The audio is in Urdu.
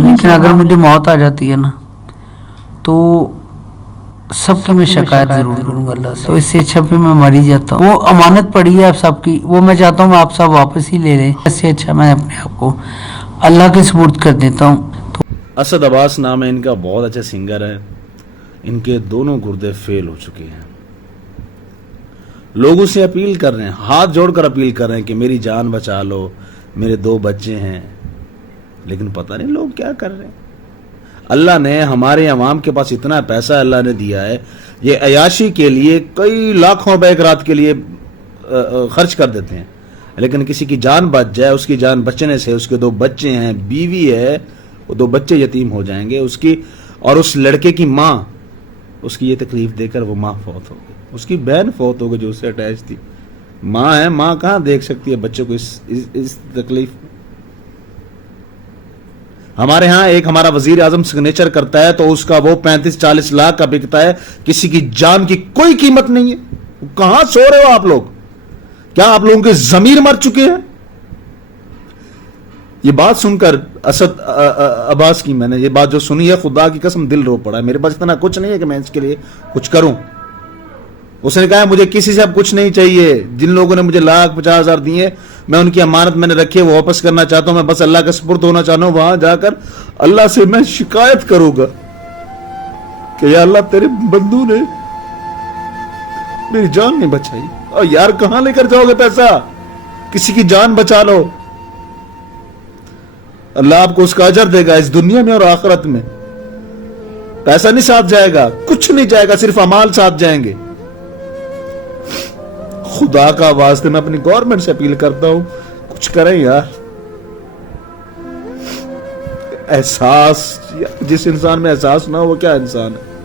ہوں، لیکن اگر مجھے موت آ جاتی ہے نا تو سب کی میں شکایت ضرور کروں گا اللہ سے، تو اس سے اچھا پھر میں مر ہی جاتا ہوں۔ وہ امانت پڑی ہے آپ سب کی، وہ میں چاہتا ہوں آپ سب واپس ہی لے لیں، اس سے اچھا میں اپنے آپ کو اللہ کے سپرد کر دیتا ہوں۔ اسد عباس نام ہے ان کا، بہت اچھا سنگر ہے، ان کے دونوں گردے فیل ہو چکے ہیں۔ لوگوں سے اپیل کر رہے ہیں، ہاتھ جوڑ کر اپیل کر رہے ہیں کہ میری جان بچا لو، میرے 2 بچے ہیں، لیکن پتہ نہیں لوگ کیا کر رہے ہیں۔ اللہ نے ہمارے عوام کے پاس اتنا پیسہ اللہ نے دیا ہے، یہ عیاشی کے لیے کئی لاکھوں روپے ایک رات کے لیے خرچ کر دیتے ہیں، لیکن کسی کی جان بچ جائے، اس کی جان بچنے سے، اس کے 2 بچے ہیں، بیوی ہے، وہ 2 بچے یتیم ہو جائیں گے، اس کی اور اس لڑکے کی ماں، اس کی یہ تکلیف دے کر وہ ماں فوت ہو گئی، اس کی بہن فوت ہو گئی جو اس سے اٹیچ تھی۔ ماں ہے، ماں کہاں دیکھ سکتی ہے بچے کو اس تکلیف میں۔ ہمارے ہاں ایک ہمارا وزیر اعظم سگنیچر کرتا ہے تو اس کا وہ 35-40 لاکھ کا بکتا ہے، کسی کی جان کی کوئی قیمت نہیں ہے۔ کہاں سو رہے ہو آپ لوگ؟ کیا آپ لوگوں کے ضمیر مر چکے ہیں؟ یہ بات سن کر اسد عباس کی میں نے یہ بات جو سنی ہے، خدا کی قسم دل رو پڑا ہے۔ میرے پاس اتنا کچھ نہیں ہے کہ میں اس کے لیے کچھ کروں۔ اس نے کہا مجھے کسی سے اب کچھ نہیں چاہیے، جن لوگوں نے مجھے 1,50,000 دیے میں ان کی امانت میں نے رکھی ہے، وہ واپس کرنا چاہتا ہوں، میں بس اللہ کا سپرد ہونا چاہتا ہوں، وہاں جا کر اللہ سے میں شکایت کروں گا کہ یا اللہ تیرے بندو نے میری جان نہیں بچائی۔ اور یار کہاں لے کر جاؤ گے پیسہ؟ کسی کی جان بچا لو، اللہ آپ کو اس کا اجر دے گا اس دنیا میں اور آخرت میں۔ پیسہ نہیں ساتھ جائے گا، کچھ نہیں جائے گا، صرف اعمال ساتھ جائیں گے۔ خدا کا واسطے میں اپنی گورنمنٹ سے اپیل کرتا ہوں، کچھ کریں یار۔ احساس، جس انسان میں احساس نہ ہو وہ کیا انسان ہے؟